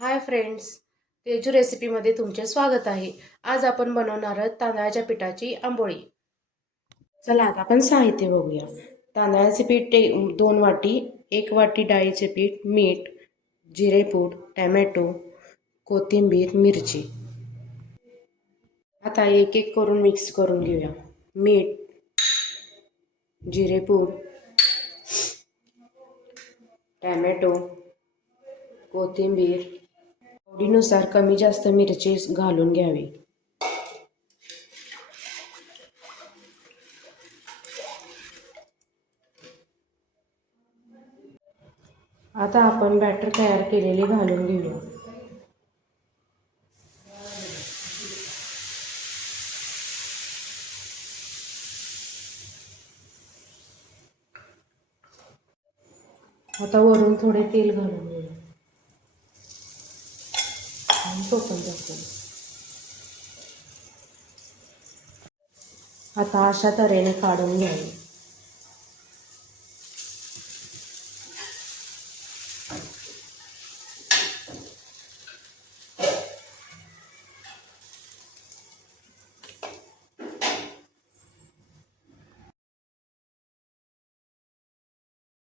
Hi friends, Teju रेसिपीमध्ये तुमचे स्वागत आहे. आज आपण बनवणार आहोत तांदळाच्या पिठाची आंबोळी. चला आता आपण साहित्य बघूया. तांदळाचे पीठ 2 वाटी, 1 वाटी डाळीचे पीठ, मीठ, जिरेपूड, टॅमॅटो, कोथिंबीर, मिरची. आता एक एक करून मिक्स करून घेऊया. मीठ, जिरेपूड, टॅमॅटो, कोथिंबीर, आवडीनुसार कमी जास्त मिरची घालून घ्यावी. आता आपण बॅटर तयार केलेले घालून घेऊया. आता वरून थोडे तेल घालून घेऊया आणि टोपण टाकूया. आता अशा तऱ्हेने काढून घ्यावे.